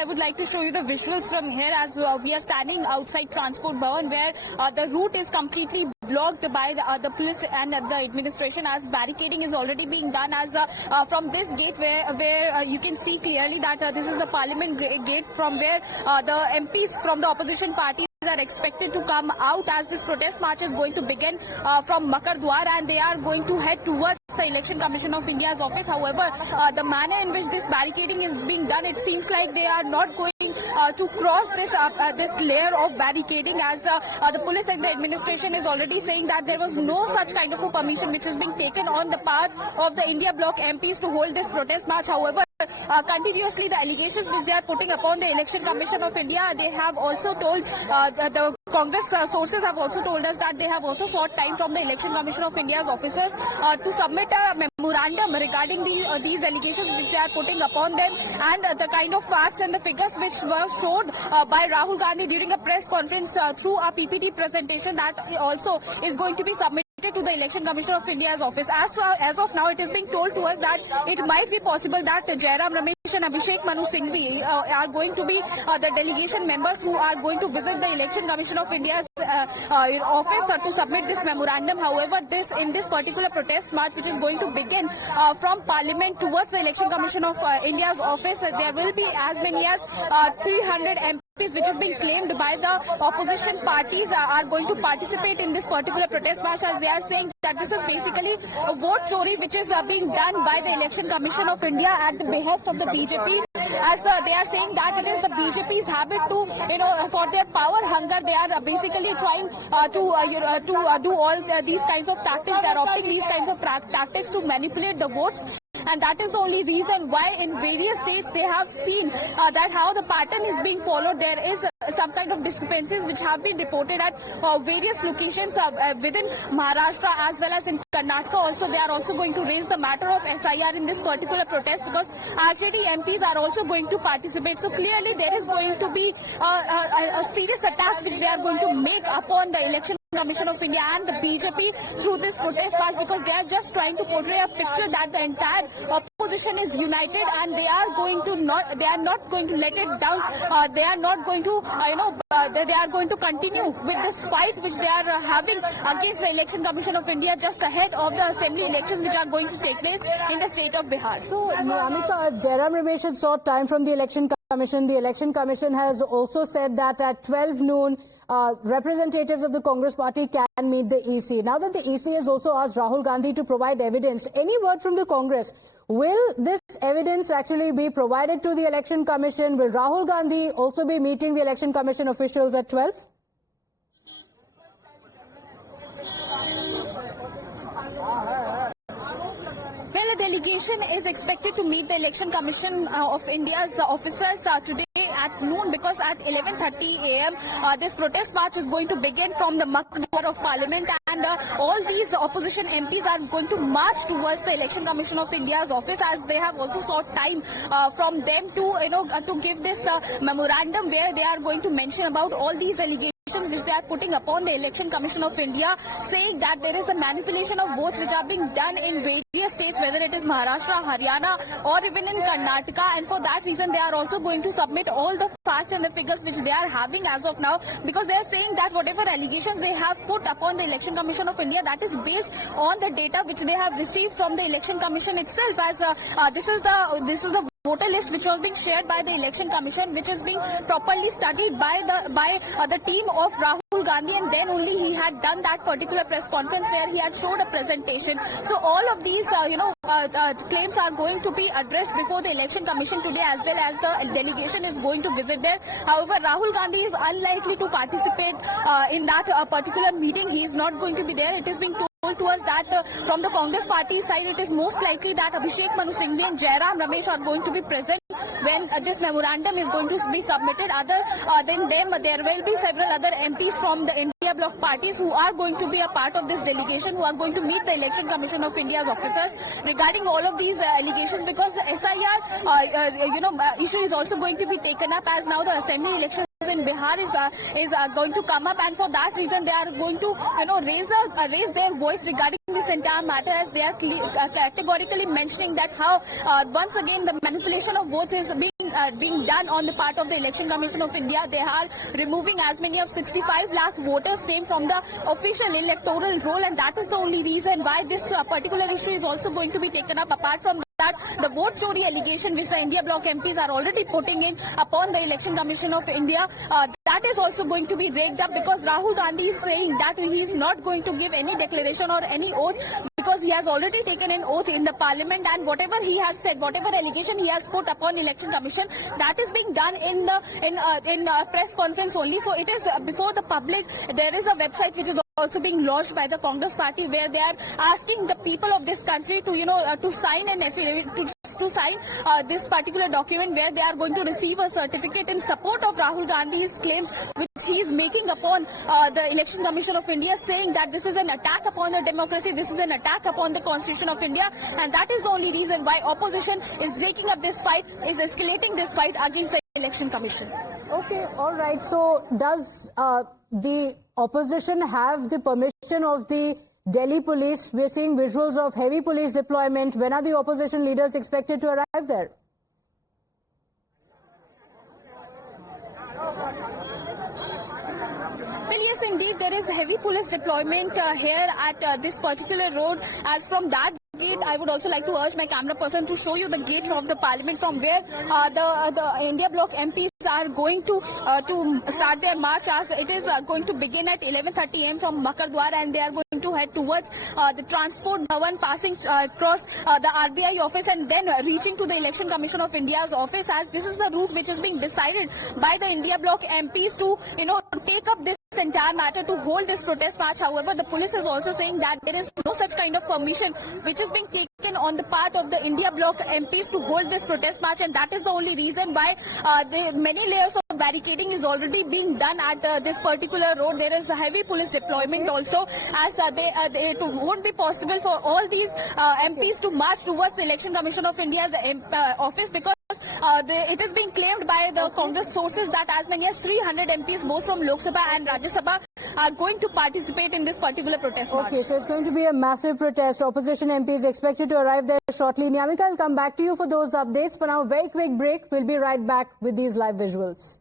I would like to show you the visuals from here as we are standing outside Transport Bhavan, where the route is completely blocked by the police and the administration, as barricading is already being done as from this gate where you can see clearly that this is the Parliament gate from where the MPs from the opposition party are expected to come out as this protest march is going to begin from Makar Dwar, and they are going to head towards the Election Commission of India's office. However, the manner in which this barricading is being done, it seems like they are not going to cross this layer of barricading, as the police and the administration is already saying that there was no such kind of a permission which is being taken on the part of the India Bloc MPs to hold this protest march. However, continuously the allegations which they are putting upon the Election Commission of India, they have also told the Congress sources have also told us that they have also sought time from the Election Commission of India's officers to submit a memorandum regarding these allegations which they are putting upon them, and the kind of facts and the figures which were shown by Rahul Gandhi during a press conference through a PPT presentation that also is going to be submitted to the Election Commission of India's office. As of now, it is being told to us that it might be possible that Jairam Ramesh and Abhishek Manu Singhvi are going to be the delegation members who are going to visit the Election Commission of India's office to submit this memorandum. However, in this particular protest march, which is going to begin from Parliament towards the Election Commission of India's office, there will be as many as 300 MPs which has been claimed by the opposition parties are going to participate in this particular protest march, as they are saying that this is basically a vote chori which is being done by the Election Commission of India at the behest of the BJP, as they are saying that it is the BJP's habit to, for their power hunger, they are basically trying to do all these kinds of tactics. They are opting these kinds of tactics to manipulate the votes. And that is the only reason why in various states they have seen that how the pattern is being followed. There is some kind of discrepancies which have been reported at various locations within Maharashtra as well as in Karnataka. Also, they are also going to raise the matter of SIR in this particular protest, because RJD MPs are also going to participate. So clearly there is going to be a serious attack which they are going to make upon the Election Commission of India and the BJP through this protest march, because they are just trying to portray a picture that the entire opposition is united and they are not going to let it down. They are not going to they are going to continue with this fight which they are having against the Election Commission of India just ahead of the assembly elections which are going to take place in the state of Bihar. So, Amita, Jairam Ramesh had sought time from the Election Commission. The Election Commission has also said that at 12 noon, representatives of the Congress party can meet the EC. Now that the EC has also asked Rahul Gandhi to provide evidence, any word from the Congress? Will this evidence actually be provided to the Election Commission? Will Rahul Gandhi also be meeting the Election Commission officials at 12? Well, a delegation is expected to meet the Election Commission of India's officers today at noon, because at 11:30 a.m. This protest march is going to begin from the Makar Dwar of Parliament, and all these opposition MPs are going to march towards the Election Commission of India's office, as they have also sought time from them to give this memorandum where they are going to mention about all these allegations which they are putting upon the Election Commission of India, saying that there is a manipulation of votes which are being done in various states, whether it is Maharashtra, Haryana or even in Karnataka, and for that reason they are also going to submit all the facts and the figures which they are having as of now, because they are saying that whatever allegations they have put upon the Election Commission of India, that is based on the data which they have received from the Election Commission itself, as this is the voter list which was being shared by the Election Commission, which is being properly studied by the team of Rahul Gandhi, and then only he had done that particular press conference where he had showed a presentation. So all of these claims are going to be addressed before the Election Commission today, as well as the delegation is going to visit there. However, Rahul Gandhi is unlikely to participate in that particular meeting. He is not going to be there. It is being told to us that from the Congress party side, it is most likely that Abhishek Manu Singhvi and Jairam Ramesh are going to be present when this memorandum is going to be submitted. Other than them, there will be several other MPs from the India Bloc parties who are going to be a part of this delegation, who are going to meet the Election Commission of India's officers regarding all of these allegations, because the SIR issue is also going to be taken up, as now the assembly elections in Bihar is going to come up, and for that reason they are going to raise their voice regarding this entire matter, as they are categorically mentioning that how once again the manipulation of votes is being done on the part of the Election Commission of India. They are removing as many of 65 lakh voters' name from the official electoral roll, and that is the only reason why this particular issue is also going to be taken up. Apart from that, the vote chori allegation which the India Bloc MPs are already putting in upon the Election Commission of India, that is also going to be raked up, because Rahul Gandhi is saying that he is not going to give any declaration or any oath, because he has already taken an oath in the parliament, and whatever he has said, whatever allegation he has put upon Election Commission, that is being done in a press conference only. So it is before the public. There is a website which is also being launched by the Congress party, where they are asking the people of this country to to sign an affidavit, to sign this particular document, where they are going to receive a certificate in support of Rahul Gandhi's claims which he is making upon the Election Commission of India, saying that this is an attack upon the democracy, this is an attack upon the Constitution of India, and that is the only reason why opposition is taking up this fight, is escalating this fight against the Election Commission. Okay, all right. So does the opposition have the permission of the Delhi police? We're seeing visuals of heavy police deployment. When are the opposition leaders expected to arrive there? Well, yes, indeed, there is heavy police deployment here at this particular road. As from that gate, I would also like to urge my camera person to show you the gates of the parliament, from where the India Bloc MPs are going to start their march, as it is going to begin at 11:30 am from Makardwar, and they are going to head towards the Transport Bhavan, passing across the RBI office, and then reaching to the Election Commission of India's office, as this is the route which is being decided by the India Bloc MPs to take up this entire matter, to hold this protest march. However, the police is also saying that there is no such kind of permission which is being taken on the part of the India Bloc MPs to hold this protest march, and that is the only reason why many layers of barricading is already being done at this particular road. There is a heavy police deployment also, as it won't be possible for all these MPs to march towards the Election Commission of India's office, because it is being claimed by the Congress sources that as many as 300 MPs, both from Lok Sabha and Rajya Sabha, are going to participate in this particular protest march. Okay, so it's going to be a massive protest. Opposition MPs expected to arrive there shortly. Nyamika, I'll come back to you for those updates. For now, very quick break. We'll be right back with these live visuals.